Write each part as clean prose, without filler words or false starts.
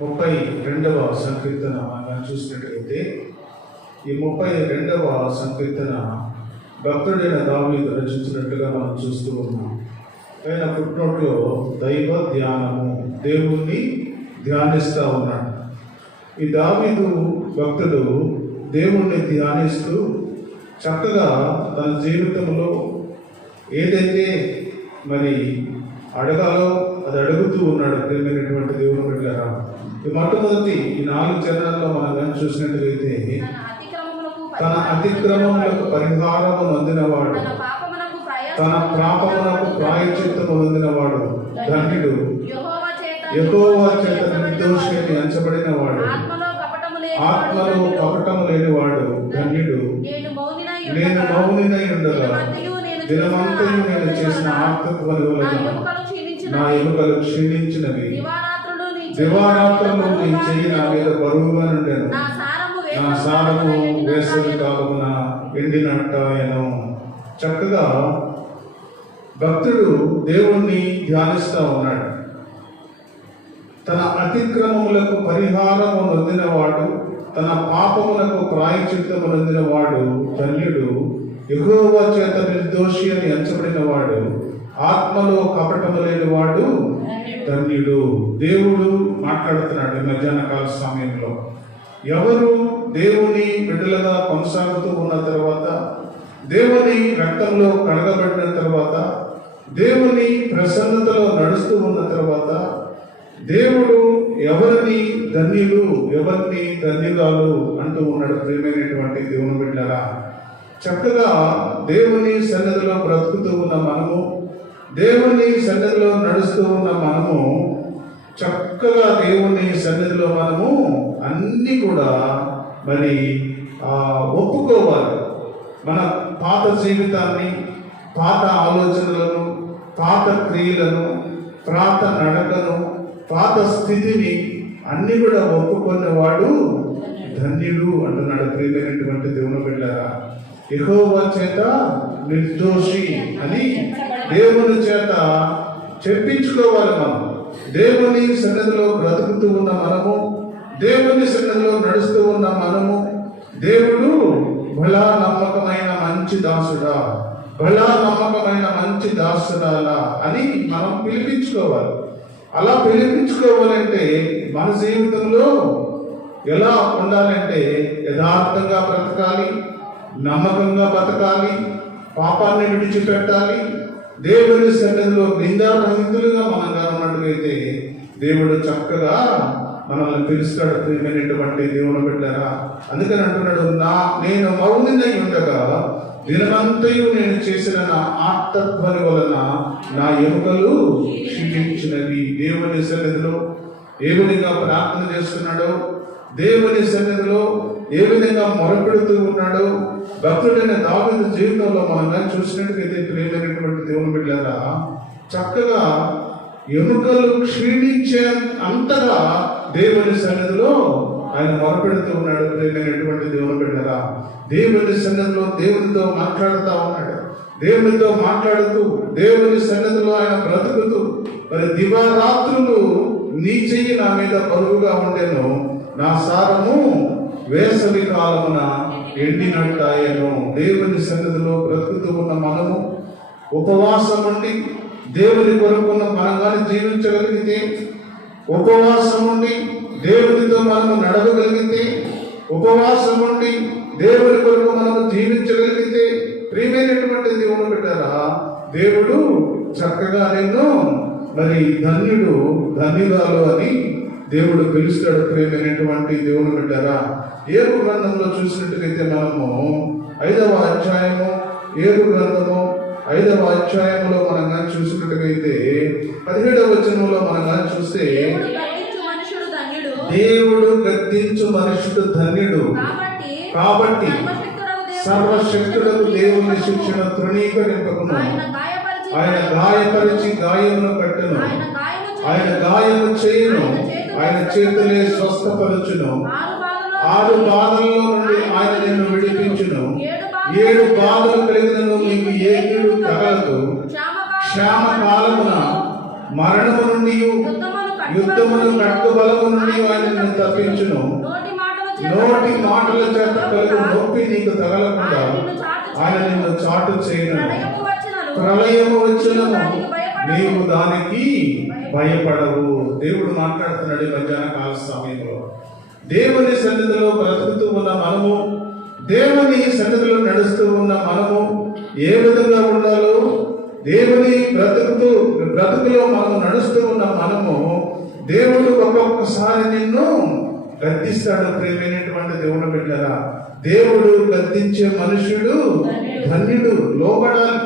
32వ సంకీర్తన మనం చూసినట్లయితే ఈ 32వ సంకీర్తన భక్తుడైన దావీదు రచించినట్టుగా మనం చూస్తూ ఉన్నాం. పైన ఫుట్నోట్లో దైవ ధ్యానము, దేవుణ్ణి ధ్యానిస్తూ ఉన్నాడు. ఈ దావీదు భక్తుడు దేవుణ్ణి ధ్యానిస్తూ చక్కగా తన జీవితంలో ఏదైతే మరి అడగాలో అది అడుగుతూ ఉన్నాడు. ప్రేమైనటువంటి దేవుని బిడ్డలారా, ఈ మొట్టమొదటి ఈ 4 చరణాల్లో మనం కానీ చూసినట్లయితే తన అతిక్రమములకు పరిహారము నొందినవాడు, తన పాపమునకు ప్రాయశ్చిత్తము నొందినవాడు ధన్యుడు, యెహోవా చేత నిర్దోషి అని ఎంచబడినవాడు, ఆత్మలో కపటము లేనివాడు ధన్యుడు. నేను మౌనినై ఉండగా దినమంతయు నేను చేసిన ఆర్తత్వము వలన నా ఎముకలు క్షీణించినవి. దివారాత్రులు నీ చెయ్యి నా మీద బరువుగా నుండెను, నా సారము వేసవి కాలమున ఎండినట్టాయను. చక్కగా భక్తుడు దేవుణ్ణి ధ్యానిస్తూ ఉన్నాడు. తన అతిక్రమములకు పరిహారము నొందినవాడు, తన పాపములకు ప్రాయశ్చిత్తము నొందినవాడు ధన్యుడు, యెహోవా చేత నిర్దోషి అని ఎంచబడినవాడు, ఆత్మలో కపటము లేనివాడు ధన్యుడు. దేవుడు మాట్లాడుతున్నాడు ఈ మధ్యాహ్న కాల సమయంలో. ఎవరు దేవుని బిడ్డలుగా కొనసాగుతూ ఉన్న తర్వాత, దేవుని రక్తంలో కడగబడిన తర్వాత, దేవుని ప్రసన్నతలో నడుస్తూ ఉన్న తర్వాత, దేవుడు ఎవరిని ధన్యులు, ఎవరిని ధన్యురాలు అంటూ ఉన్నాడు. ప్రియమైనటువంటి దేవుని బిడ్డలారా, చక్కగా దేవుని సన్నిధిలో బ్రతుకుతూ ఉన్న మనము, దేవుని సన్నిధిలో నడుస్తూ ఉన్న మనము, చక్కగా దేవుని సన్నిధిలో మనము అన్నీ కూడా మరి ఒప్పుకోవాలి. మన పాత జీవితాన్ని, పాత ఆలోచనలను, పాత క్రియలను, పాత నడకను, పాత స్థితిని అన్ని కూడా ఒప్పుకునేవాడు ధన్యుడు అంటున్నాడు. ప్రియమైనటువంటి దేవుని బిడ్డలారా, యెహోవా చేత నిర్దోషి అని దేవుని చేత చెప్పించుకోవాలి. మనం దేవుని సన్నిధిలో బ్రతుకుతూ ఉన్న మనము, దేవుని సన్నిధిలో నడుస్తూ ఉన్న మనము, దేవుడు బలా నమ్మకమైన మంచి దాసుడా, బలా నమ్మకమైన మంచి దాసురాలా అని మనం పిలిపించుకోవాలి. అలా పిలిపించుకోవాలంటే మన జీవితంలో ఎలా ఉండాలంటే యథార్థంగా బ్రతకాలి, నమ్మకంగా బ్రతకాలి, పాపాన్ని విడిచిపెట్టాలి. దేవుని సన్నిధిలో నిందారహితులుగా మనం ఉన్నట్లయితే దేవుడు చక్కగా మనల్ని పిలుస్తాడు. ప్రియమైనటువంటి దేవుని బిడ్డలారా, అందుకని అంటున్నాడు, నేను మౌనినై ఉండగా దినమంతయు నేను చేసిన నా ఆర్తధ్వని వలన నా ఎముకలు క్షీణించినవి. దేవుని సన్నిధిలో ఏ విధంగా ప్రార్థన చేస్తున్నాడో, దేవుని సన్నిధిలో ఏ విధంగా మొరపెడుతూ ఉన్నాడో భక్తుడైన దావీదు జీవితంలో మనం చూసినట్టుగైతే ప్రియమైనటువంటి దేవుని బిడ్డలారా, చక్కగా ఎముకలు క్షీణించే అంతగా దేవుని సన్నిధిలో ఆయన మొరపెడుతూ ఉన్నాడు. ప్రియమైనటువంటి దేవుని బిడ్డలారా, దేవుని సన్నిధిలో దేవునితో మాట్లాడుతూ ఉన్నాడు. దేవునితో మాట్లాడుతూ దేవుని సన్నిధిలో ఆయన బ్రతుకుతూ, మరి దివారాత్రులు నీ చెయ్యి నా మీద బరువుగా ఉండెను, నా సారము వేసవి కాలమున ఎండినట్టాయను. దేవుని సన్నిధిలో బ్రతుకుతూ ఉన్న మనము ఉపవాసం ఉండి దేవుని కొరకున్న మనం కానీ జీవించగలిగితే, ఉపవాసం ఉండి దేవునితో మనము నడవగలిగితే, ఉపవాసం ఉండి దేవుని కొరకు మనము జీవించగలిగితే, ప్రియమైనటువంటి దేవుని బిడ్డలారా, దేవుడు చక్కగా నిన్ను మరి ధన్యుడు, ధన్యురాలు అని దేవుడు పిలుస్తాడు. ప్రియమైనటువంటి దేవుని బిడ్డలారా, ఏరు గ్రంథంలో చూసినట్టుగైతే మనము 5వ అధ్యాయము, ఏరు గ్రంథము 5వ అధ్యాయంలో మనం కానీ చూసినట్టుగైతే 17వ వచనంలో మనం కానీ చూస్తే, దేవుడు గద్దించు మనుషుడు ధన్యుడు, కాబట్టి సర్వశక్తులకు దేవుని శిక్షణ తృణీకరింపకును, ఆయన గాయపరిచి గాయమును కట్టును, ఆయన గాయము చేయును, ఆయన చేతులే స్వస్థపరచును, 6 బాధల్లో నుండి ఆయన నిన్ను విడిపించును, 7 బాధలు కలిగినను నీకు ఏ కీడు తగలదు, క్షామ కాలమున మరణము నుండి యుద్ధమును కట్టుబలము నుండి ఆయన తప్పించును, నోటి మాటల చేత కలుగు నొప్పి నీకు తగలకుండా ఆయన నిన్ను చాటు చేయను. ప్రళయము వచ్చినను నీవు దానికి భయపడవు. దేవుడు మాట్లాడుతున్నాడు ఈ మధ్యాహ్న కాల సమయంలో. దేవుని సన్నిధిలో బ్రతుకుతూ ఉన్న మనము, దేవుని సన్నిధిలో నడుస్తూ ఉన్న మనము ఏ విధంగా ఉండాలో, దేవుని బ్రతుకులో మనము నడుస్తూ ఉన్న మనము, దేవుడు ఒక్కొక్కసారి నిన్ను గద్దిస్తాడు. ప్రేమైనటువంటి దేవుని బిడ్డలారా, దేవుడు గద్దించే మనుషుడు ధన్యుడు. లోబడాలి.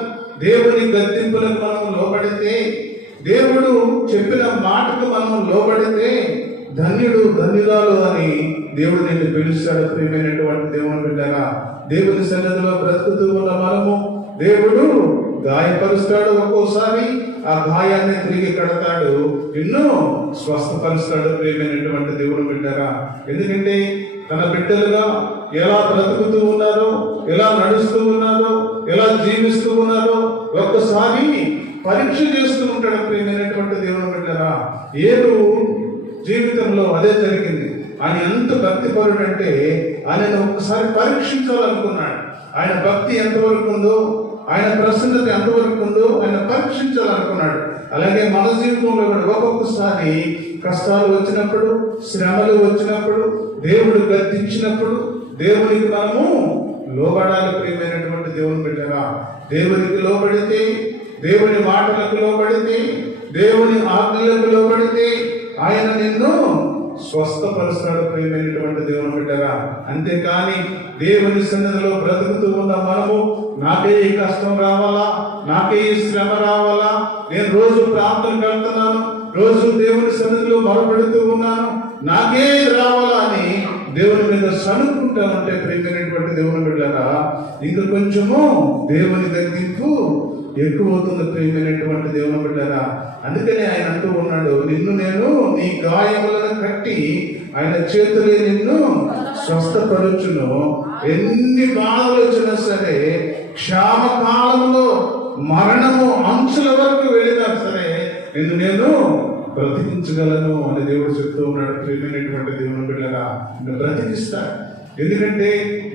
దేవుని గద్దింపులకు మనము లోబడితే, దేవుడు చెప్పిన మాటకు మనము లోబడితే ధన్యుడు ధన్యురాలు అని దేవుడు నిన్ను పిలుస్తాడు. ప్రియమైనటువంటి దేవుని బిడ్డలారా, దేవుని సన్నిధిలో బ్రతుకుతూ ఉన్న మనము దేవుడు గాయపరుస్తాడు. ఒక్కోసారి ఆ గాయాన్ని తిరిగి కడతాడు, నిన్ను స్వస్థపరుస్తాడు. ప్రియమైనటువంటి దేవుని బిడ్డలారా, ఎందుకంటే తన బిడ్డలుగా ఎలా బ్రతుకుతూ ఉన్నారో, ఎలా నడుస్తూ ఉన్నారో, ఎలా జీవిస్తూ ఉన్నారో ఒక్కసారి పరీక్ష చేస్తూ ఉంటాడు. ప్రియమైనటువంటి దేవుని బిడ్డలారా, ఏదో జీవితంలో అదే జరిగింది. ఆయన ఎంత భక్తిపరుడు అంటే ఆయనను ఒక్కసారి పరీక్షించాలనుకున్నాడు. ఆయన భక్తి ఎంతవరకు ఉందో, ఆయన ప్రసన్నత ఎంతవరకు ఉందో ఆయన పరీక్షించాలనుకున్నాడు. అలాగే మన జీవితంలో కూడా ఒక్కొక్కసారి కష్టాలు వచ్చినప్పుడు, శ్రమలు వచ్చినప్పుడు, దేవుడు గద్దించినప్పుడు దేవునికి మనము లోబడాలి. ప్రియమైనటువంటి దేవుని బిడ్డరా, దేవునికి లోబడితే, దేవుని మాటలకు లోబడితే, దేవుని ఆజ్ఞలకు లోబడితే ఆయన నిన్ను స్వస్థపరుస్తాడు. ప్రియమైనటువంటి దేవుని బిడ్డరా, అంతేకాని దేవుని సన్నిధిలో బ్రతుకుతూ ఉన్న మనము నాకే ఈ కష్టం రావాలా, నాకే ఈ శ్రమ రావాలా, నేను రోజు ప్రార్థనకు వెళ్తున్నాను, రోజు దేవుని సన్నిధిలో మొరపెడుతూ ఉన్నాను, నాకే రావాలా అని దేవుని మీద సనుక్కుంటా ఉంటే ప్రియమైనటువంటి దేవుని బిడ్డరా, ఇంకా కొంచెము దేవుని గద్దింపు ఎక్కువ అవుతుంది. ప్రియమైనటువంటి దేవుని బిడ్డరా, అందుకనే ఆయన అంటూ ఉన్నాడు, నిన్ను నేను నీ గాయములను కట్టి ఆయన చేతులే నిన్ను స్వస్థపరుచును. ఎన్ని బాధలు వచ్చినా సరే, క్షామకాలంలో మరణము అంచుల వరకు వెళ్ళినా సరే నిన్ను నేను బ్రతికించగలను అని దేవుడు చెప్తూ ఉన్నాడు. ప్రియమైనటువంటి దేవుని బిడ్డరా, నిన్ను బ్రతికిస్తాడు. ఎందుకంటే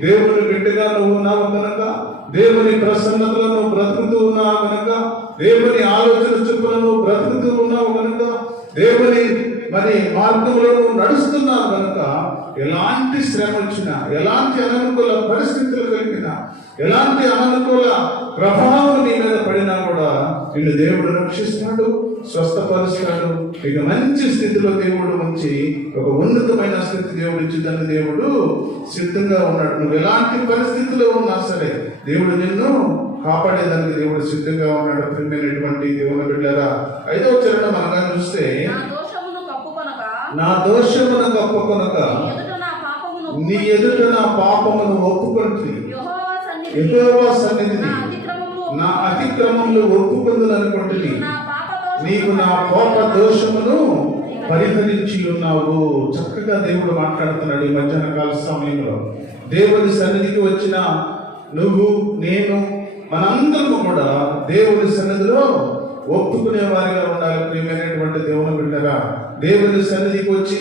దేవుని బిడ్డగా నువ్వు ఉన్నావు కనుక, దేవుని ప్రసన్నతలో నువ్వు బ్రతుకుతూ ఉన్నావు కనుక, దేవుని ఆలోచన చొప్పున నువ్వు బ్రతుకుతూ ఉన్నావు కనుక, దేవుని మరి మార్గంలో నువ్వు నడుస్తున్నావు కనుక, ఎలాంటి శ్రమ వచ్చినా, ఎలాంటి అననుకూల పరిస్థితులు కలిగినా, ఎలాంటి అననుకూల ప్రభావం నీ మీద పడినా కూడా నిన్ను దేవుడు రక్షిస్తాడు, స్వస్థపరుస్తాడు. ఇక మంచి స్థితిలో దేవుడు ఉంచి ఒక ఉన్నతమైన స్థితి దేవుడు ఇచ్చిందని దేవుడు సిద్ధంగా ఉన్నాడు. నువ్వు ఎలాంటి పరిస్థితిలో ఉన్నా సరే దేవుడు నిన్ను కాపాడేదానికి దేవుడు సిద్ధంగా ఉన్నాడు. ప్రియమైనటువంటి దేవుని బిడ్డలారా, 5వ చరణం అనగా చూస్తే, నా దోషమును కప్పుకొనక నీ ఎదుట నా పాపమును ఒప్పుకొంటి, యెహోవా సన్నిధిని నా అతిక్రమములు ఒప్పుకొందుననుకొంటిని, నీకు నా పాప దోషమును పరిహరించి ఉన్నావు. చక్కగా దేవుడు మాట్లాడుతున్నాడు ఈ మధ్యాహ్న కాల సమయంలో. దేవుని సన్నిధికి వచ్చిన నువ్వు, నేను, మనందరము కూడా దేవుని సన్నిధిలో ఒప్పుకునే వారిగా ఉండాలి. ప్రియమైనటువంటి దేవుని బిడ్డరా, దేవుని సన్నిధికి వచ్చి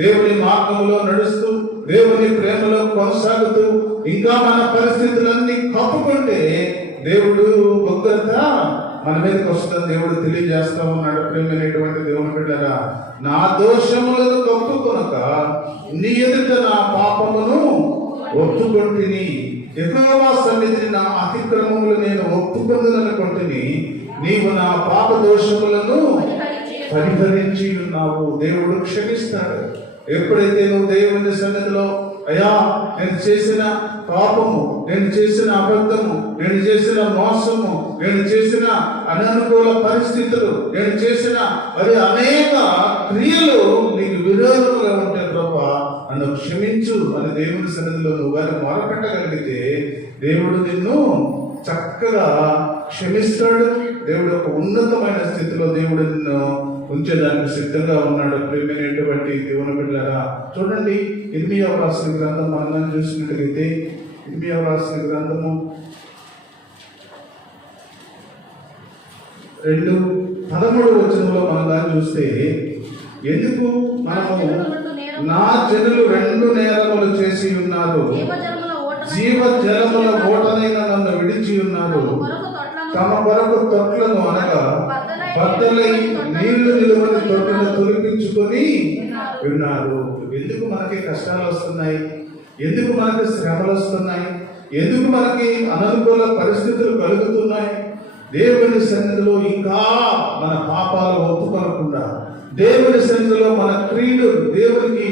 దేవుని మార్గంలో నడుస్తూ, దేవుని ప్రేమలో కొనసాగుతూ, ఇంకా మన పరిస్థితులన్నీ కప్పుకుంటే దేవుడు ఉగ్రత మన మీదకి వస్తుందని దేవుడు తెలియజేస్తా ఉన్నాడు. ప్రియమైనటువంటి దేవుని బిడ్డరా, నా దోషములను కప్పుకొనక నీ ఎదుట నా పాపమును ఒప్పుకొంటిని, యెహోవా సన్నిధిని నా అతిక్రమములు నేను ఒప్పుకొందుననుకొంటిని, నీవు నా పాప దోషములను పరిహరించి ఉన్నావు. దేవుడు క్షమిస్తాడు. ఎప్పుడైతే నువ్వు దేవుని సన్నిధిలో, అయ్యా నేను చేసిన పాపము, నేను చేసిన అబద్ధము, నేను చేసిన మోసము, నేను చేసిన అననుకూల పరిస్థితులు, నేను చేసిన మరి అనేక క్రియలు నీకు విరోధముగా ఉంటే ప్రభువా నన్ను క్షమించు అని దేవుని సన్నిధిలో నువ్వు వారిని మొరపెట్టగలిగితే దేవుడు నిన్ను చక్కగా క్షమిస్తాడు. దేవుడు ఒక ఉన్నతమైన స్థితిలో దేవుడు నిన్ను ఉంచేదానికి సిద్ధంగా ఉన్నాడు. ప్రియమైనటువంటి దేవుని బిడ్డలారా, చూడండి, ఇర్మీయా రాసిన గ్రంథం మనం చూసినట్లయితే, ఇర్మీయా రాసిన గ్రంథము 2:13 వచనంలో మనం దాన్ని చూస్తే, ఎందుకు మనము నా జనులు 2 నేరములు చేసి ఉన్నారు. జీవ జలముల ఓటనైన నన్ను విడిచి ఉన్నారు. తమ కొరకు తొట్లను అనగా బద్దలై నీళ్లు నిలువని తొట్టును తొలిపించుకొని ఉన్నారు. ఎందుకు మనకి కష్టాలు వస్తున్నాయి? ఎందుకు మనకి శ్రమలు వస్తున్నాయి? ఎందుకు మనకి అననుకూల పరిస్థితులు కలుగుతున్నాయి? దేవుని సన్నిధిలో ఇంకా మన పాపాలు ఒప్పుకొనకుండా, దేవుని సన్నిధిలో మన క్రియలు దేవునికి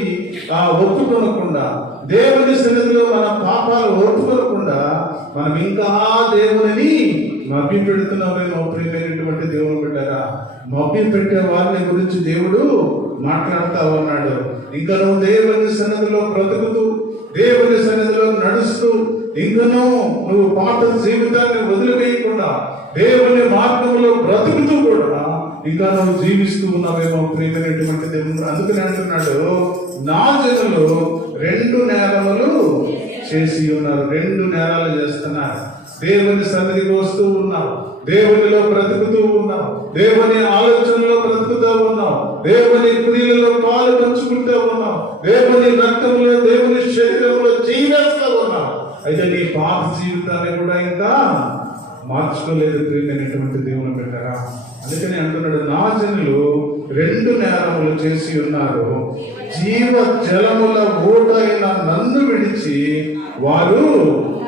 ఒప్పుకొనకుండా, దేవుని సన్నిధిలో మన పాపాలు ఒప్పుకొనకుండా మనం ఇంకా దేవుని మభ్య పెడుతున్నామేమో. ప్రియమైనటువంటి దేవుని బిడ్డరా, మభ్య పెట్టే వారిని గురించి దేవుడు మాట్లాడుతూ ఉన్నాడు. ఇంకా నువ్వు దేవుని సన్నిధిలో బ్రతుకుతూ, దేవుని సన్నిధిలో నడుస్తూ, ఇంకనూ నువ్వు పాత జీవితాన్ని వదిలివేయకుండా దేవుని మార్గంలో బ్రతుకుతూ కూడా ఇంకా నువ్వు జీవిస్తూ ఉన్నావేమో. ప్రియమైనటువంటి దేవుడు అందుకని అంటున్నాడు, నా జనులు 2 నేరములు చేసి ఉన్నారు. 2 నేరాలు చేస్తున్నారు. దేవుని సన్నిధికి వస్తూ ఉన్నావు, దేవునిలో బ్రతుకుతూ ఉన్నావు, దేవుని ఆలోచనలో బ్రతుకుతూ ఉన్నావు, దేవుని క్రియలలో పాలు పంచుకుంటూ ఉన్నావు, దేవుని రక్తంలో దేవుని శరీరంలో జీవిస్తూ ఉన్నావు. అయితే నీ పాత జీవితాన్ని కూడా ఇంకా మార్చుకోలేదు. ప్రియమైనటువంటి దేవుని బిడ్డరా, అందుకని అంటున్నాడు, నా జనులు 2 నేరములు చేసి ఉన్నారు. జీవ జలముల ఊటైన నన్ను విడిచి వారు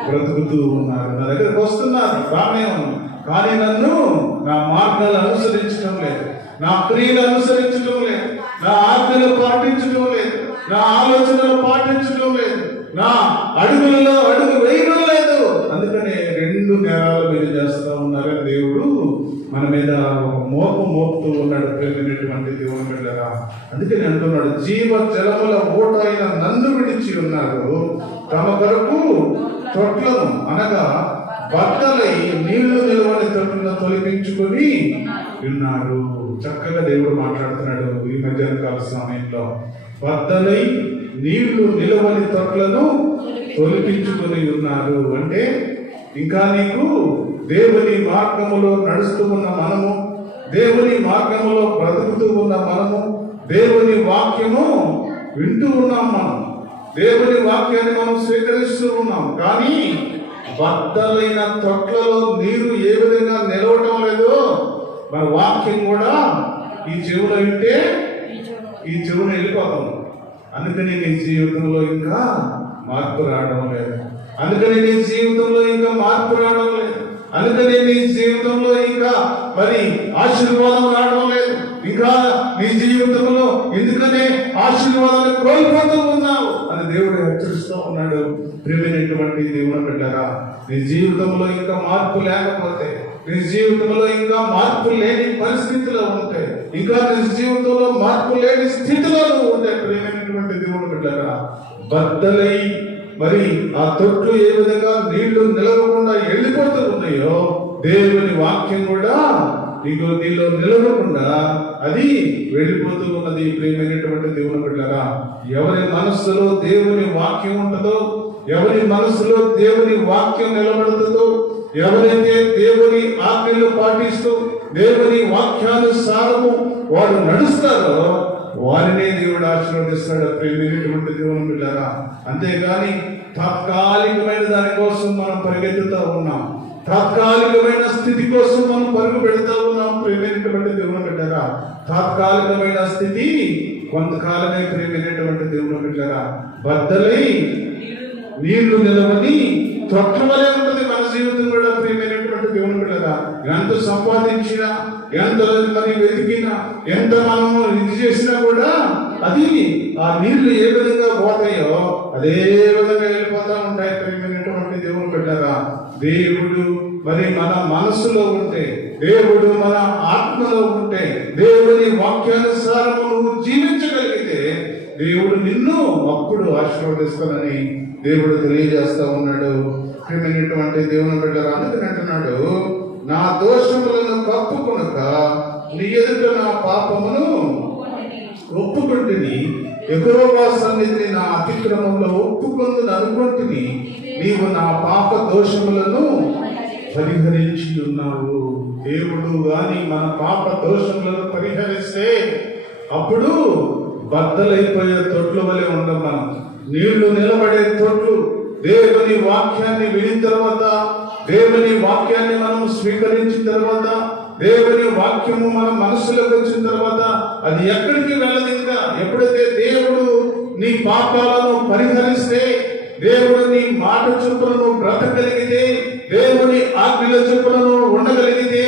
బ్రతుకుతూ ఉన్నారు. నా దగ్గరకు వస్తున్నారు, బాగానే ఉంది, కానీ నన్ను నా మార్గాలు అనుసరించడం లేదు, నా క్రియలు అనుసరించడం లేదు, నా ఆజ్ఞలు పాటించడం లేదు, నా ఆలోచనలు పాటించడం లేదు, నా అడుగులలో అడుగు వేయడం లేదు. అందుకనే 2 నేరాలు మీరు చేస్తూ ఉన్నారని దేవుడు మన మీద మోపుతూ ఉన్నాడు. ప్రేమైనటువంటి దేవుని బిడ్డరా, అందుకని అంటున్నాడు, జీవ జలముల ఊట అయిన నన్ను విడిచి ఉన్నారు. తమ కొరకు తొట్లను అనగా బద్దలై నీళ్లు నిలవని తొట్లను తొలగించుకొని ఉన్నారు. చక్కగా దేవుడు మాట్లాడుతున్నాడు ఈ మధ్యాహ్న కాల సమయంలో. బద్దలై నీళ్లు నిలవని తొట్లను తొలగించుకొని ఉన్నారు అంటే, ఇంకా నీకు దేవుని మార్గములో నడుస్తూ ఉన్న మనము, దేవుని మార్గములో బ్రతుకుతూ ఉన్న మనము, దేవుని వాక్యము వింటూ ఉన్నాం, మనం దేవుని వాక్యాన్ని మనం స్వీకరిస్తూ ఉన్నాం. కానీ బద్దలైన తొట్లలో నీరు ఏ విధంగా నిలవటం లేదో మన వాక్యం కూడా ఈ చెవులో వింటే ఈ చెవున వెళ్ళిపోతాం. అందుకని నీ జీవితంలో ఇంకా మార్పు రావడం లేదు. అందుకని నీ జీవితంలో ఇంకా మార్పు రావడం లేదు. అందుకని నీ జీవితంలో ఇంకా మరి ఆశీర్వాదం రావడం లేదు. ఇంకా నీ జీవితంలో ఎందుకనే ఆశీర్వాదాన్ని కోల్పోతూ ఉన్నావు అని దేవుడు హెచ్చరిస్తూ ఉన్నాడు. ప్రియమైనటువంటి దేవుని బిడ్డరా, నీ జీవితంలో ఇంకా మార్పు లేకపోతే, నీ జీవితంలో ఇంకా మార్పు లేని పరిస్థితిలో ఉంటే, ఇంకా నీ జీవితంలో మార్పు లేని స్థితిలో ఉంటే, ప్రియమైనటువంటి దేవుని బిడ్డరా, బద్దలై మరి ఆ తొట్లు ఏ విధంగా నీళ్లు నిలవకుండా వెళ్ళిపోతూ ఉన్నాయో, దేవుని వాక్యం కూడా నీలో నిలవకుండా అది వెళ్ళిపోతూ ఉన్నది. ప్రియమైనటువంటి దేవుని బిడ్డలారా, ఎవరి మనస్సులో దేవుని వాక్యం ఉంటుందో, ఎవరి మనస్సులో దేవుని వాక్యం నిలబడుతుందో, ఎవరైతే దేవుని ఆజ్ఞలు పాటిస్తూ దేవుని వాక్యానుసారము వాడు నడుస్తారో వారినే దేవుడు ఆశీర్వదిస్తాడు. ప్రియమైనటువంటి దేవుని బిడ్డలారా, అంతేగాని తాత్కాలికమైన దానికోసం మనం పరిగెత్తుతూ ఉన్నాం, తాత్కాలికమైన స్థితి కోసం మనం పరుగు పెడతా ఉన్నాం. ప్రియమైనటువంటి దేవుని బిడ్డలారా, తాత్కాలికమైన స్థితి కొంతకాలమే. ప్రియమైనటువంటి దేవుని బిడ్డలారా, బద్దలై నీళ్లు నిలవని తొట్ల వలె ఉంటుంది మన జీవితం కూడా. ప్రియమైనటువంటి దేవుని బిడ్డలారా, ఎంత సంపాదించినా, ఎంత మరి వెతికినా, ఎంత మనము ఇది చేసినా కూడా అది ఆ నీళ్లు ఏ విధంగా పోతాయో అదే విధంగా వెళ్ళిపోతా ఉంటాయి. ప్రియమైనటువంటి దేవుని బిడ్డలారా, దేవుడు మరి మన మనస్సులో ఉంటే, దేవుడు మన ఆత్మలో ఉంటే, దేవుని వాక్యానుసారము నువ్వు జీవించగలిగితే దేవుడు నిన్ను అప్పుడు ఆశీర్వదిస్తానని దేవుడు తెలియజేస్తా ఉన్నాడు. ప్రియమైనటువంటి దేవుని బిడ్డలారా, అందుకని అంటున్నాడు, నా దోషములను కప్పుకొనక నీ ఎదుట నా పాపమును ఒప్పుకుంటుని, యెహోవా సన్నిధిని నా అతిక్రమంలో ఒప్పుకొందును అనుకుంటుని, నీవు నా పాప దోషములను పరిహరించి ఉన్నావు. దేవుడు గాని మన పాప దోషములను పరిహరిస్తే అప్పుడు బద్దలైపోయే తొట్లు వలె ఉండం. మనం నీళ్లు నిలబడే తొట్లు. దేవుని వాక్యాన్ని విని తర్వాత, దేవుని వాక్యాన్ని మనం స్వీకరించిన తర్వాత, దేవుని వాక్యము మన మనసులోకి వచ్చిన తర్వాత అది ఎక్కడికి వెళ్ళదు. ఇంకా ఎప్పుడైతే దేవుడు నీ పాపాలను పరిహరిస్తే, దేవుడు నీ మాట చొప్పులను బ్రతకగలిగితే, దేవుని ఆజ్ఞల చొప్పులను ఉండగలిగితే,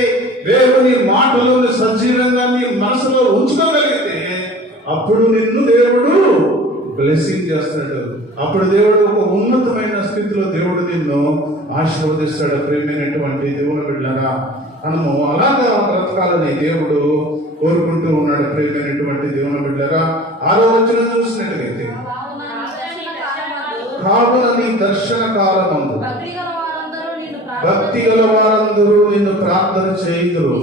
దేవుని మాటలను సజీవంగా నీ మనసులో ఉంచుకోగలిగితే, అప్పుడు నిన్ను దేవుడు బ్లెస్సింగ్ చేస్తాడు. అప్పుడు దేవుడు ఒక ఉన్నతమైన స్థితిలో దేవుడు నిన్ను ఆశీర్వదిస్తాడు. ప్రేమైనటువంటి దేవుని బిడ్డలారా, మనము అలాగా బ్రతకాలని దేవుడు కోరుకుంటూ ఉన్నాడు. ప్రేమైనటువంటి దేవుని బిడ్డలారా, 6వ వచనం చూసినట్లయితే, కావున నీ దర్శన కాలమందు భక్తి గల వారందరూ నిన్ను ప్రార్థన చేయుదురు.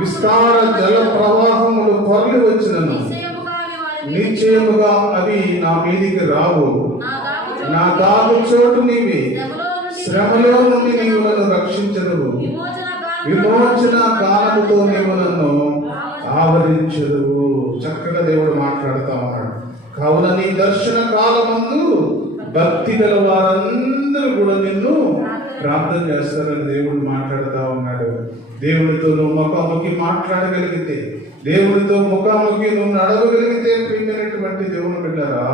విస్తార జల ప్రవాహములు పొరలి వచ్చినను నిశ్చయముగా అవి నా మీదికి రావు. నా దాగు చోటు నీవే, శ్రమలో నుండి నీవు నన్ను రక్షించదువు. విమోచన కాలముతో నీవు నన్ను ఆవరించదువు. చక్కగా దేవుడు మాట్లాడుతా ఉన్నాడు. కావున నీ దర్శన కాలమందు భక్తి గల వారందరూ కూడా నిన్ను ప్రార్థన చేస్తారని దేవుడు మాట్లాడుతూ ఉన్నాడు. దేవుడితో నువ్వు ముఖాముఖి మాట్లాడగలిగితే, దేవుడితో ముఖాముఖి నువ్వు నడవగలిగితే, ప్రియమైనటువంటి దేవుని బిడ్డలారా,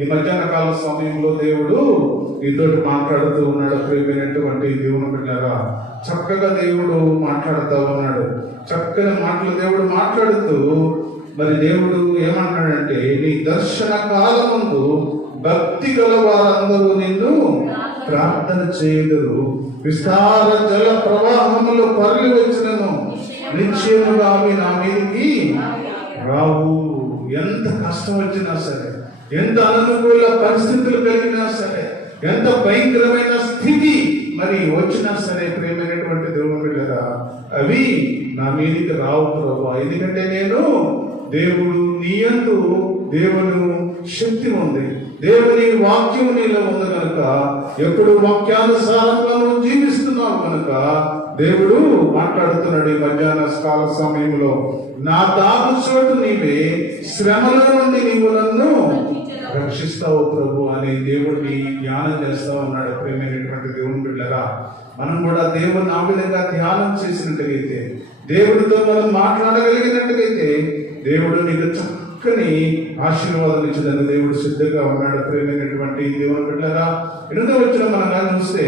ఈ మధ్యాహ్న కాల సమయంలో దేవుడు నీతో మాట్లాడుతూ ఉన్నాడు. ప్రియమైనటువంటి దేవుని బిడ్డలారా, చక్కగా దేవుడు మాట్లాడుతూ ఉన్నాడు. చక్కని మాటలు దేవుడు మాట్లాడుతూ, మరి దేవుడు ఏమంటాడంటే, నీ దర్శన కాలమందు భక్తి గల వారందరూ నిన్ను ప్రార్థన చేయుదురు. విస్తార జల ప్రవాహములు పొరలి వచ్చినను నిశ్చయముగా అవి నా మీదకి రావు. ఎంత కష్టం వచ్చినా సరే, ఎంత అననుకూల పరిస్థితులు కలిగినా సరే, ఎంత భయంకరమైన స్థితి మరి వచ్చినా సరే, ప్రియమైనటువంటి దేవుని బిడ్డలారా, అవి నా మీదకి రావు ప్రభువా. ఎందుకంటే నేను దేవుడు, నీ యందు దేవుని శక్తి ఉంది, దేవుని వాక్యం నీలో ఉంది కనుక, ఎప్పుడు వాక్యానుసారంగా నువ్వు జీవిస్తున్నావు కనుక దేవుడు మాట్లాడుతున్నాడు. ఈ మధ్యాహ్న కాల సమయంలో, నా దాగు చోటు నీవే, శ్రమల నుండి నీవు నన్ను రక్షిస్తావు ప్రభు అని దేవుడిని ధ్యానం చేస్తా ఉన్నాడు. ప్రేమైనటువంటి దేవుని బిడ్డలారా, మనం కూడా దేవుని ఆ విధంగా ధ్యానం చేసినట్టుగైతే, దేవుడితో మనం మాట్లాడగలిగినట్టుగైతే, దేవుడు నీకు చక్కని ఆశీర్వాదం ఇచ్చేదని దేవుడు సిద్ధంగా ఉన్నాడు. ప్రేమైనటువంటి దేవుని బిడ్డలారా, 8వ వచనం మనం చూస్తే,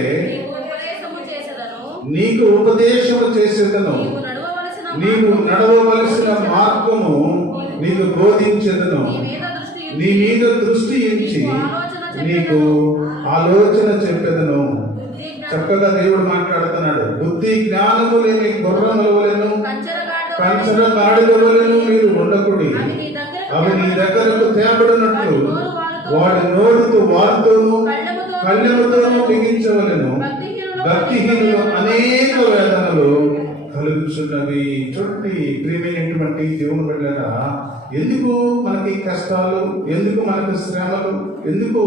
నీకు ఉపదేశము చేసేదను, నీవు నడవవలసిన మార్గము నీకు బోధించేదను, నీ మీద దృష్టి ఉంచి నీకు ఆలోచన చెప్పేదను. చక్కగా దేవుడు మాట్లాడుతున్నాడు. బుద్ధి జ్ఞానము లేని గుర్రముల వలెను కంచర గాడిద వలెను మీరు ఉండకుడి. అవి నీ దగ్గరకు తేబడినట్లు వాడి నోరుతో వారితోనూ కళ్ళెముతోనూ బిగించవలెను. భక్తిహీనులు అనేక వేదనలు కలుగుతున్నవి. చూడండి ప్రియమైనటువంటి దేవుని బిడ్డలారా, ఎందుకు మనకి కష్టాలు, ఎందుకు మనకి శ్రమలు, ఎందుకు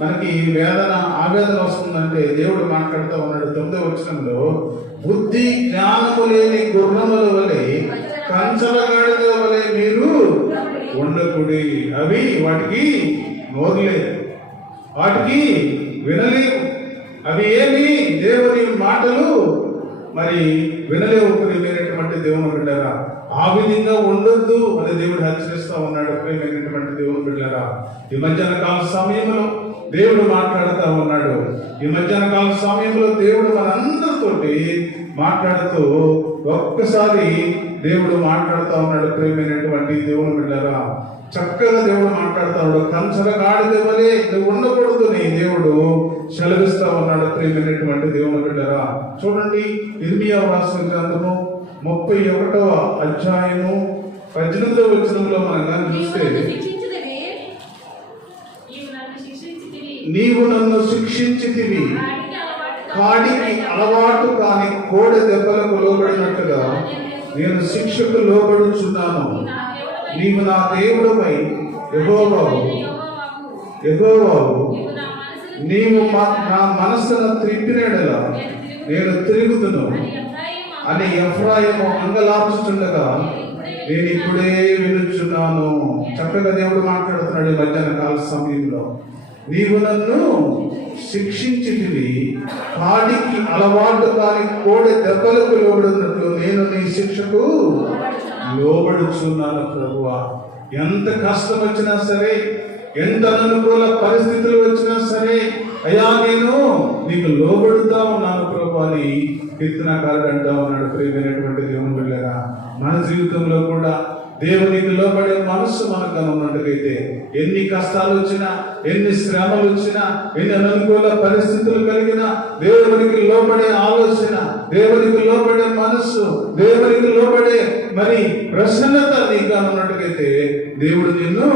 మనకి వేదన ఆవేదన వస్తుందంటే దేవుడు మాట్లాడుతూ ఉన్నాడు 9వ వచనంలో, బుద్ధి జ్ఞానము లేని గుర్రముల వలె కంచల గాడిద వలె మీరు ఉండకుడి. అవి వాటికి నోరు లేదు, వాటికి వినలేవు, అవి ఏమి దేవుని మాటలు మరి వినలేవు. ప్రియమైనటువంటి దేవుని బిడ్డలారా, ఆ విధంగా ఉండొద్దు అని దేవుడు హెచ్చరిస్తా ఉన్నాడు. ప్రియమైనటువంటి దేవుని బిడ్డలారా, ఈ మధ్యాహ్న కాల సమయంలో దేవుడు మాట్లాడుతూ ఉన్నాడు. ఈ మధ్యాహ్న కాల సమయంలో దేవుడు మనందరితోటి మాట్లాడుతూ ఒక్కసారి దేవుడు మాట్లాడుతూ ఉన్నాడు. ప్రియమైనటువంటి దేవుని బిడ్డలారా, చక్కగా దేవుడు మాట్లాడుతూ ఉన్నాడు. కంచర గాడిద వలె నువ్వు ఉండకూడదు నీ దేవుడు సెలవిస్తా ఉన్నాడు. ప్రియమైనటువంటి దేవుని బిడ్డలారా, చూడండి ఇర్మియా రాసిన గ్రంథము 31వ అధ్యాయము 18వ వచనంలో మనం చూస్తే, నీవు నన్ను శిక్షించితివి, కాడికి అలవాటు కాని కోడె దెబ్బలకు లోబడినట్టుగా నేను శిక్షకు లోబడుచున్నాను. నీవు నా దేవుడవై యెహోవావు, నీవు నా మనస్సును త్రిప్పినడలా నేను తిరుగుతును అని ఎఫ్రాయిము అంగలార్చుచుండగా నేను ఇప్పుడే వినుచున్నాను. చక్కగా దేవుడు మాట్లాడుతున్నాడు ఈ మధ్యాహ్న కాల సమయంలో. నీవు నన్ను శిక్షించితివి, కాడికి అలవాటు కాని కోడె దెబ్బలకు లోబడినట్లు నేను నీ శిక్షకు లోబడుచున్నాను ప్రభువా. ఎంత కష్టం వచ్చినా సరే, ఎంత అనుకూల పరిస్థితులు వచ్చినా సరే, అయ్యా నేను నీకు లోబడుతా ఉన్నాను ప్రభు అని కీర్తనకారుడు అంటా ఉన్నాడు. ప్రియమైనటువంటి దేవుని బిడ్డలారా, మన జీవితంలో కూడా దేవునికి లోబడే మనస్సు మనకు ఉన్నట్టుగైతే ఎన్ని కష్టాలు వచ్చినా, ఎన్ని శ్రమలు వచ్చినా, ఎన్ని అనుకూల పరిస్థితులు కలిగినా దేవునికి లోబడే ఆలోచన, దేవునికి లోబడే మనస్సు, దేవునికి లోబడే మరి ప్రసన్నత నీకు ఉన్నట్టుగైతే దేవుడు నిన్ను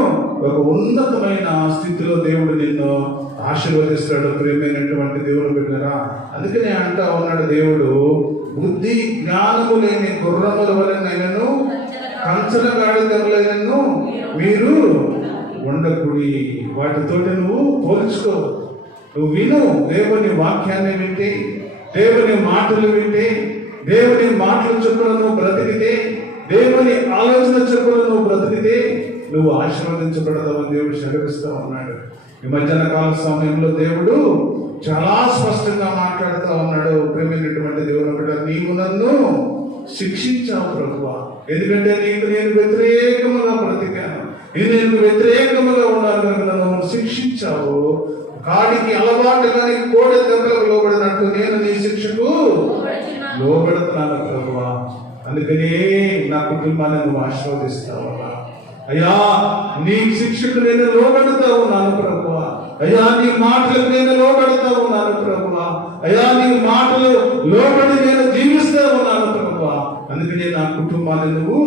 ఒక ఉన్నతమైన స్థితిలో దేవుడు నిన్ను ఆశీర్వదిస్తాడు. ప్రియమైనటువంటి దేవుడు బిడ్డలారా, అందుకనే అంటా ఉన్నాడు దేవుడు, బుద్ధి జ్ఞానము లేని గుర్రముల వలనైనను కంచల గాడిదలైనను మీరు ఉండకుడి. వాటితోటి నువ్వు పోల్చుకో. నువ్వు విను, దేవుని వాక్యాన్ని వింటే, దేవుని మాటలు వింటే, దేవుని మాటలు చొప్పున నువ్వు బ్రతికితే, దేవుని ఆలోచన చొప్పున నువ్వు బ్రతికితే నువ్వు ఆశీర్వదించబడతావని దేవుడు సెలవిస్తా ఉన్నాడు. ఈ మధ్యాహ్న కాల సమయంలో దేవుడు చాలా స్పష్టంగా మాట్లాడుతూ ఉన్నాడు. ప్రేమైనటువంటి దేవుని బిడ్డ, నీవు నన్ను శిక్షించావు ప్రభువా, ఎందుకంటే నీకు నేను వ్యతిరేకముగా బ్రతికాను, నేను వ్యతిరేకముగా ఉన్నాను కనుక నన్ను శిక్షించావు. కాడికి అలవాటు కానీ కోడె దెబ్బలకు లోబడినట్టు నేను నీ శిక్షకు లోబడుతున్నాను ప్రభువా. అందుకనే నా కుటుంబాన్ని నువ్వు ఆశీర్వదిస్తావా. అయ్యా నీ శిక్షకు నేను లోబడుతా ఉన్నాను ప్రభువా. అయ్యా నీ మాటలకు నేను లోబడుతా ఉన్నాను ప్రభువా. అయ్యా నీ మాటలు లోబడి నేను జీవిస్తా ఉన్నాను ప్రభువా. అందుకనే నా కుటుంబాన్ని నువ్వు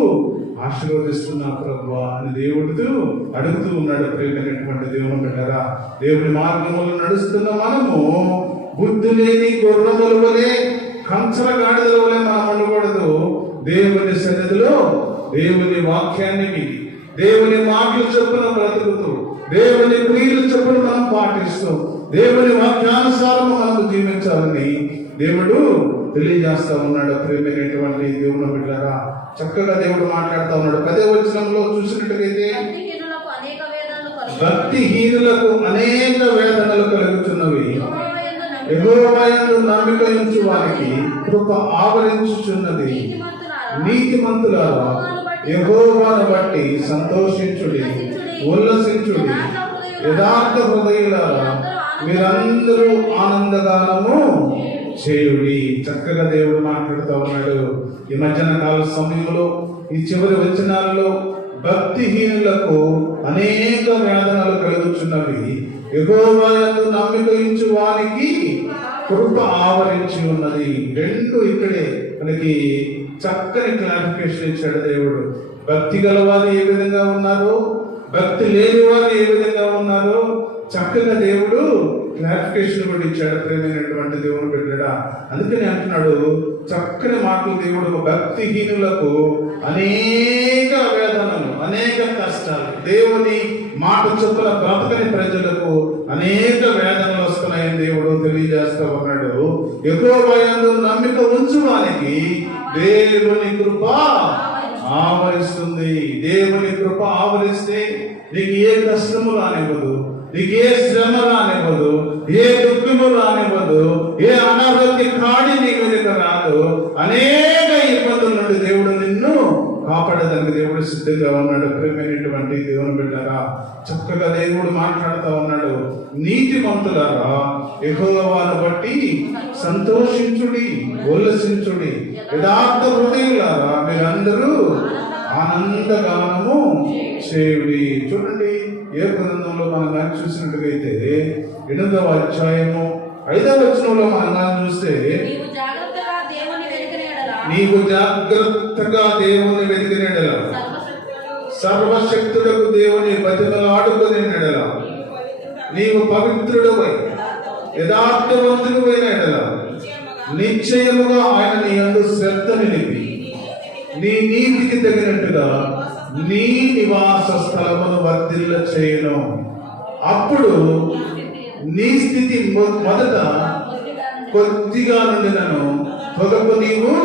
ఆశీర్వదిస్తున్నావు ప్రభువా అని దేవుడు అడుగుతూ ఉన్నాడు. ప్రియమైనటువంటి దేవుని బిడ్డలారా, దేవుని మార్గములు నడుస్తున్న మనము బుద్ధి లేని గుర్రముల వలె, కంచల గాడిదల వలె మనం ఉండకూడదు. దేవుని సన్నిధిలో దేవుని వాక్యాన్ని విని, దేవుని మాటలు చొప్పున బ్రతుకుతూ, దేవుని క్రియలు చొప్పున మనం పాటిస్తూ, దేవుని వాక్యానుసారం మనం జీవించాలని దేవుడు తెలియజేస్తా ఉన్నాడు. ప్రియమైనటువంటి దేవుని బిడ్డలారా, చక్కగా దేవుడు మాట్లాడుతూ ఉన్నాడు. 10వ వచనంలో చూసినట్టుగైతే, భక్తిహీనులకు అనేక వేదనలు కలుగుతున్నవి, యెహోవా యందు నమ్మిక ఉంచు వారికి కృప ఆవరించుచున్నది. నీతిమంతులారా యెహోవాను బట్టి సంతోషించుడి, ఉల్లసించుడి. యథార్థ హృదయులారా మీరందరూ ఆనందగానము చేయుడి. చక్కగా దేవుడు మాట్లాడుతూ ఉన్నాడు. ఈ మధ్యాహ్న కాల సమయంలో ఈ చివరి వచనాలలో భక్తిహీనులకు అనేక వేదనలు కలుగుచున్నవి, యెహోవా యందు నమ్మిక ఉంచు వారికి కృప ఆవరించి ఉన్నది. రెండు ఇక్కడే మనకి చక్కని క్లారిఫికేషన్ ఇచ్చాడు దేవుడు. భక్తి గలవారు ఏ విధంగా ఉన్నారో, భక్తి లేని వారు ఏ విధంగా ఉన్నారో చక్కగా దేవుడు క్లారిఫికేషన్ కూడా ఇచ్చాడు. ప్రేమైనటువంటి దేవుని బిడ్డడా, అందుకని అంటున్నాడు చక్కని మాటలు దేవుడు. భక్తిహీనులకు అనేక వేదనలు, అనేక కష్టాలు, దేవుని మాట చొప్పున బ్రతకని ప్రజలకు అనేక వేదనలు వస్తున్నాయని దేవుడు తెలియజేస్తా ఉన్నాడు. యెహోవా యందు నమ్మిక ఉంచువానికి దేవుని కృప ఆవరిస్తుంది. దేవుని కృప ఆవరిస్తే నీకు ఏ కష్టము రానివ్వదు, నీకు ఏ శ్రమ రానివ్వదు, ఏ దుఃఖము రానివ్వదు, ఏ అనారోగ్య కాడి నీ మీదకి రాదు. అనేక ఇబ్బందుల నుండి దేవుడు నిన్ను కాపాడేదానికి దేవుడు సిద్ధంగా ఉన్నాడు. ప్రేమైనటువంటి దేవుని బిడ్డలారా, చక్కగా దేవుడు మాట్లాడుతూ ఉన్నాడు. నీతిమంతులారా యెహోవాను బట్టి సంతోషించుడి, ఉల్లసించుడి. యథార్థ హృదయులారా మీరందరూ ఆనందగానము చేయుడి. చూడండి, ఏ గ్రంథంలో మనం కానీ చూసినట్టుగైతే 8వ అధ్యాయము 5వ వచనంలో మనం కానీ చూస్తే, నీవు జాగ్రత్తగా దేవుని వెతికిన ఎడల, సర్వశక్తులకు దేవుని బతిమలాడుకుని ఎడల, నీవు పవిత్రుడవై యథార్థవంతుడైన ఎడల, నిశ్చయముగా ఆయన నీ యందు శ్రద్ధ నిలిపి నీ నీతికి తగినట్టుగా నీ నివాస స్థలమును వర్ధిల్ల చేయను. అప్పుడు నీ స్థితి మొదట కొద్దిగా నుండినను త్వరకు నీవు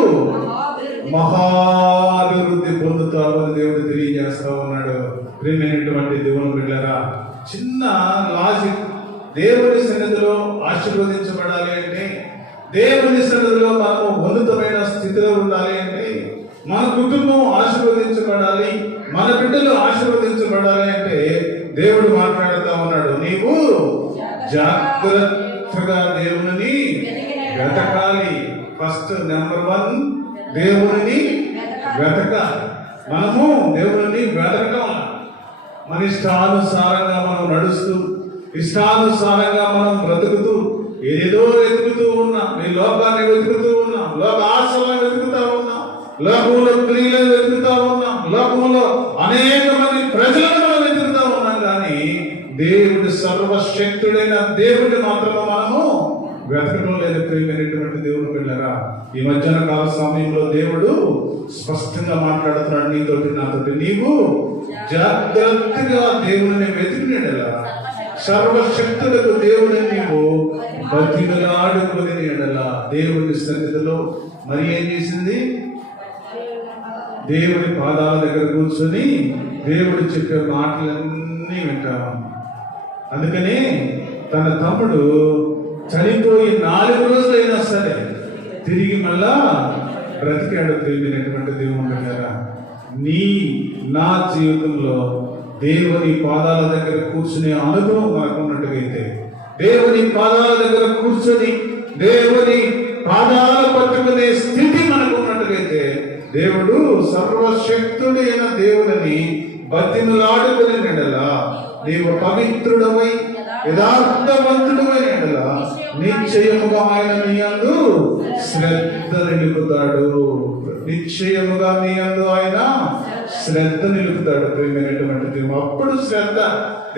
మహాభివృద్ధి పొందుతామని దేవుడు తెలియజేస్తా ఉన్నాడు. ప్రియమైనటువంటి దేవుని బిడ్డలారా, చిన్న లాజిక్. దేవుని సన్నిధిలో ఆశీర్వదించబడాలి అంటే, దేవుని సన్నిధిలో మనము ఉన్నతమైన స్థితిలో ఉండాలి అంటే, మన కుటుంబం ఆశీర్వదించబడాలి, మన బిడ్డలు ఆశీర్వదించబడాలి అంటే దేవుడు మాట్లాడుతూ ఉన్నాడు, నీవు జాగ్రత్తగా దేవుని వెతకాలి. ఫస్ట్ నెంబర్ 1 దేవుని వెతకాలి. మనము దేవుని వెతకటం, మన ఇష్టానుసారంగా మనం నడుస్తూ, ఇష్టానుసారంగా మనం బ్రతుకుతూ, ఏదేదో వెతుకుతూ ఉన్నాం. ఈ లోకాన్ని వెతుకుతూ ఉన్నాం, లోక ఆశలను వెతుకుతా ఉన్నాం, లోకంలో క్రియలను వెతుకుతా ఉన్నాం, లోకంలో అనేక మంది ప్రజలను మనం వెతుకుతా ఉన్నాం. కానీ దేవుడి సర్వశక్తుడైన దేవుడిని మాత్రమే మనము వెతకడం లేదు. ప్రియమైనటువంటి దేవుని బిడ్డలారా, ఈ మధ్యాహ్న కాల సమయంలో దేవుడు స్పష్టంగా మాట్లాడుతున్నాడు నీతోటి, నాతోటి. నీవు జాగ్రత్తగా దేవుని వెతికినడలా, సర్వశక్తులకు దేవుని నీవు బతిమలాడుకుని ఎడలా, దేవుని సన్నిధిలో మరి ఏం చేసింది? దేవుడి పాదాల దగ్గర కూర్చొని దేవుడు చెప్పే మాటలన్నీ వింటాం. అందుకనే తన తమ్ముడు చనిపోయి 4 రోజులైనా సరే తిరిగి మళ్ళా బ్రతికాడు. ప్రియమైనటువంటి దేవుని దగ్గర నా జీవితంలో దేవుని పాదాల దగ్గర కూర్చునే అనుభవం మనకు ఉన్నట్టుగైతే, దేవుని పాదాల దగ్గర కూర్చొని దేవుని పాదాలు పట్టుకునే స్థితి మనకు ఉన్నట్టుగైతే, దేవుడు సర్వశక్తుడైన దేవుని బతిమలాడుకుని నెడలా, నీవు పవిత్రుడవై యథార్థవంతుడమైన ఎడల నిశ్చయముగా ఆయన నీ యందు శ్రద్ధ నిలుపుతాడు. నిశ్చయముగా నీ యందు ఆయన శ్రద్ధ నిలుపుతాడు. ప్రియమైనటువంటి దేవుడు అప్పుడు శ్రద్ధ.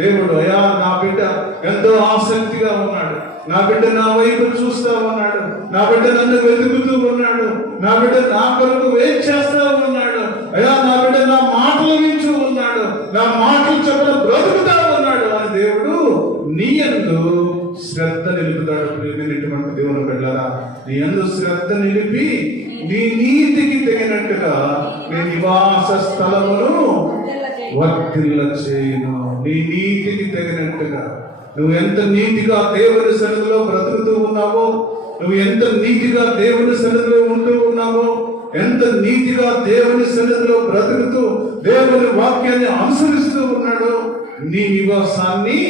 దేవుడు అయ్యా నా బిడ్డ ఎంతో ఆసక్తిగా ఉన్నాడు, నా బిడ్డ నా వైపు చూస్తా ఉన్నాడు, నా బిడ్డ నన్ను వెతుకుతూ ఉన్నాడు, నా బిడ్డ నా కొరకు వెయిట్ చేస్తా ఉన్నాడు, అయ్యా నా బిడ్డ నా మాటలు వింటూ ఉన్నాడు, నా మాటలు చెప్పడం బ్రతుకుతా ఉన్నాడు అని దేవుడు నీ యందు శ్రద్ధ నిలుపుతాడు. ప్రియమైనటువంటి దేవుని బిడ్డలారా, నీ యందు శ్రద్ధ నిలిపి నీ నీతికి తగినట్టుగా నీ నివాస స్థలమును వర్ధిల్ల చేయును. నీ నీతికి తగినట్టుగా నువ్వు ఎంత నీతిగా దేవుని సన్నిధిలో బ్రతుకుతూ ఉన్నావో, నువ్వు ఎంత నీతిగా దేవుని సన్నిధిలో ఉంటూ ఉన్నావో, ఎంత నీతిగా దేవుని సన్నిధిలో బ్రతుకుతూ దేవుని వాక్యాన్ని అనుసరిస్తూ ఉన్నాడో, నీ నివాసాన్ని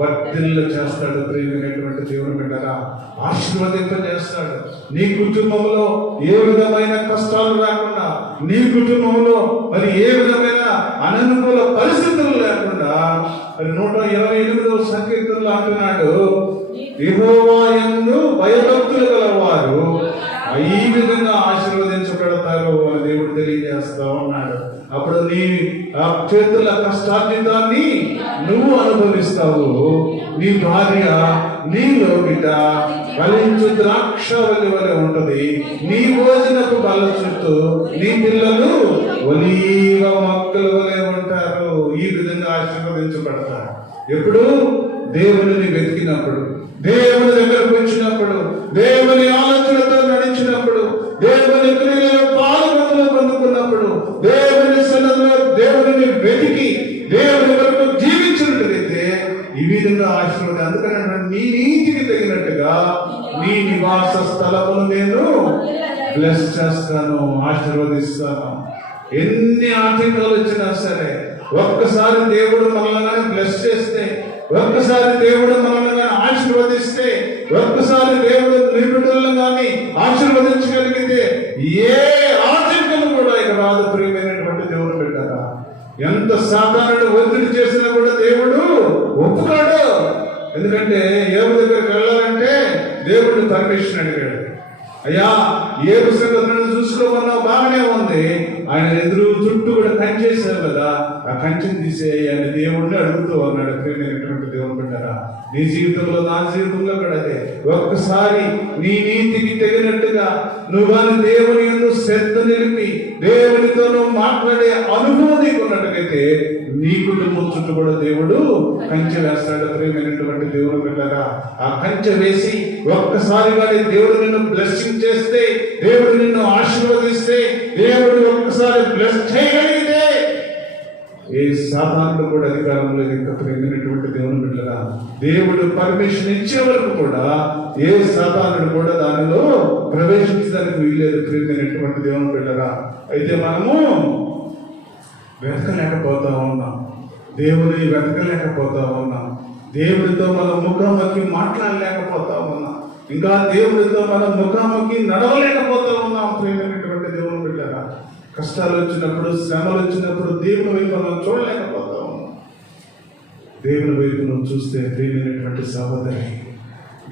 వర్ధిల్ల చేస్తాడు. ప్రియమైనటువంటి దేవుని బిడ్డగా ఆశీర్వదింపజేస్తాడు. నీ కుటుంబంలో ఏ విధమైన కష్టాలు రాకుండా, నీ కుటుంబంలో మరి ఏ విధమైన అననుకూల పరిస్థితులు లేకుండా, మరి 128వ సంకీర్తనలో అంటున్నాడు, యెహోవా యందు భయభక్తులు గలవారు ఈ విధంగా ఆశీర్వదించబడతారు అని దేవుడు తెలియజేస్తా ఉన్నాడు. అప్పుడు నీ చేతుల కష్టార్జితాన్ని నువ్వు అనుభవిస్తావు. నీ భార్య నీలో బిడ్డ ఫలించు ద్రాక్షవల్లి వలె ఉంటది. నీ భోజనపు బల్ల చుట్టూ నీ పిల్లలు ఒలీవ మొక్కల వలె ఉంటారు. ఈ విధంగా ఆశీర్వదించబడతారు. ఎప్పుడు? దేవుని వెతికినప్పుడు, దేవుని దగ్గరకు వచ్చినప్పుడు, దేవుని ఆలోచనతో నడిచినప్పుడు, దేవుని క్రియలో పాల్గొనలు పొందుకున్నప్పుడు, దేవుని సన్నిధిలో దేవుని వెతికి దేవుని వరకు జీవించినట్లయితే ఈ విధంగా ఆశీర్వాదం. అందుకని నీ నీతికి తగినట్టుగా నీ నివాస స్థలమును నేను బ్లెస్ చేస్తాను, ఆశీర్వదిస్తాను. ఎన్ని ఆటంకాలు వచ్చినా సరే, ఒక్కసారి దేవుడు మనల్ని బ్లెస్ చేస్తే, ఒక్కసారి దేవుడు మనల్ని ఆశీర్వదిస్తే, ఒక్కసారి దేవుడు నిబిడులను కానీ ఆశీర్వదించగలిగితే ఏ ఆటంకం కూడా ఇక రాదు. ప్రియమైనటువంటి దేవుడు బిడ్డగా ఎంత సాధారణ ఒత్తిడి చేసినా కూడా దేవుడు ఒప్పుకోడు. ఎందుకంటే ఏబు దగ్గరికి వెళ్ళాలంటే దేవుడు పర్మిషన్ అడిగాడు. అయ్యా ఏబు సంగతులను చూసుకోమన్నావు, బాగానే ఉంది, ఆయన ఎదురు చుట్టూ కూడా కంచేసావు కదా, ఆ కంచెని తీసేయి అని దేవుడిని అడుగుతూ ఉన్నాడు. ప్రేమైనటువంటి దేవుని బిడ్డరా, నీ జీవితంలో నా జీవితంలో కూడా అదే. ఒక్కసారి నీ నీతికి తగినట్టుగా నువ్వు కానీ దేవుని యందు శ్రద్ధ నిలిపి దేవునితో నువ్వు మాట్లాడే అనుభవం నీకు ఉన్నట్టుగైతే నీ కుటుంబం చుట్టూ కూడా దేవుడు కంచె వేస్తాడు. ప్రేమైనటువంటి దేవుని బిడ్డరా, ఆ కంచె వేసి ఒక్కసారి కానీ దేవుడు నిన్ను బ్లెస్సింగ్ చేస్తే, దేవుడు నిన్ను ఆశీర్వదిస్తే, దేవుడు ఒక్కసారి బ్లెస్ చేయగలిగితే ఏ సాతానుడు కూడా అధికారం లేదు. ఇంకా ప్రేమైనటువంటి దేవుని బిడ్డరా, దేవుడు పర్మిషన్ ఇచ్చే వరకు కూడా ఏ సాతానుడు కూడా దానిలో ప్రవేశించడానికి వీల్లేదు. ప్రేమైనటువంటి దేవుని బిడ్డరా, అయితే మనము వెతకలేకపోతా ఉన్నాం, దేవుని వెతకలేకపోతా ఉన్నాం, దేవుడితో మనం ముఖాముఖి మాట్లాడలేకపోతా ఉన్నాం, ఇంకా దేవుడితో మనం ముఖాముఖి నడవలేకపోతా ఉన్నాం. ప్రేమైనటువంటి దేవుని బిడ్డరా, కష్టాలు వచ్చినప్పుడు, శ్రమలు వచ్చినప్పుడు దేవుని వైపు మనం చూడలేకపోతా ఉన్నాం. దేవుని వైపు నువ్వు చూస్తే ప్రియమైనటువంటి సహోదరి,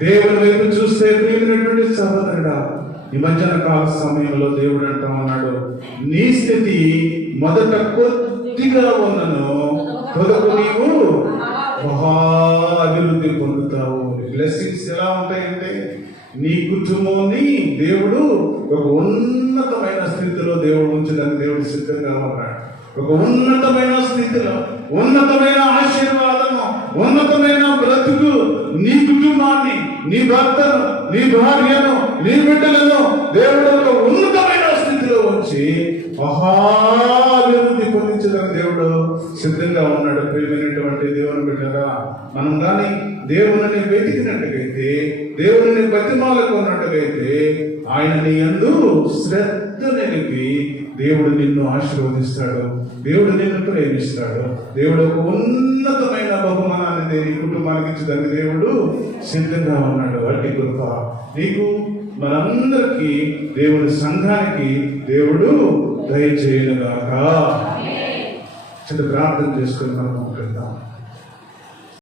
దేవుని వైపు చూస్తే ప్రియమైనటువంటి సహోదరుడా, ఈ మధ్యాహ్న కాల సమయంలో దేవుడు అంటా ఉన్నాడు, నీ స్థితి మొదట కొద్దిగా ఉన్నను తుదకు నీవు మహా అభివృద్ధి పొందుతావు. బ్లెస్సింగ్స్ ఎలా ఉంటాయంటే, నీ కుటుంబాన్ని దేవుడు ఒక ఉన్నతమైన స్థితిలో దేవుడు ఉంచడానికి దేవుడు సిద్ధంగా ఉన్నాడు. ఒక ఉన్నతమైన స్థితిలో, ఉన్నతమైన ఆశీర్వాదము, ఉన్నతమైన బ్రతుకు నీ కుటుంబాన్ని, నీ భర్తను, నీ భార్యను, నీ బిడ్డలను దేవుడు ఒక ఉన్నతమైన స్థితిలో ఉంచి మహాభివృద్ధి పొందించడానికి దేవుడు సిద్ధంగా ఉన్నాడు. ప్రియమైనటువంటి దేవుని బిడ్డరా, మనం కానీ దేవుని వెతికినట్టుగైతే, దేవుని బతిమాలకున్నట్టుగైతే, ఆయన నీ యందు శ్రద్ధ నిలిపి దేవుడు నిన్ను ఆశీర్వదిస్తాడు, దేవుడు నిన్ను ప్రేమిస్తాడు, దేవుడు ఒక ఉన్నతమైన బహుమానాన్ని నీ కుటుంబానికి ఇచ్చడానికి దేవుడు సిద్ధంగా ఉన్నాడు. అట్టి కృప నీకు, మనందరికీ, దేవుడి సంఘానికి దేవుడు దయచేయనుగాక. చిన్న ప్రార్థన చేసుకుని మనం వెళ్దాం.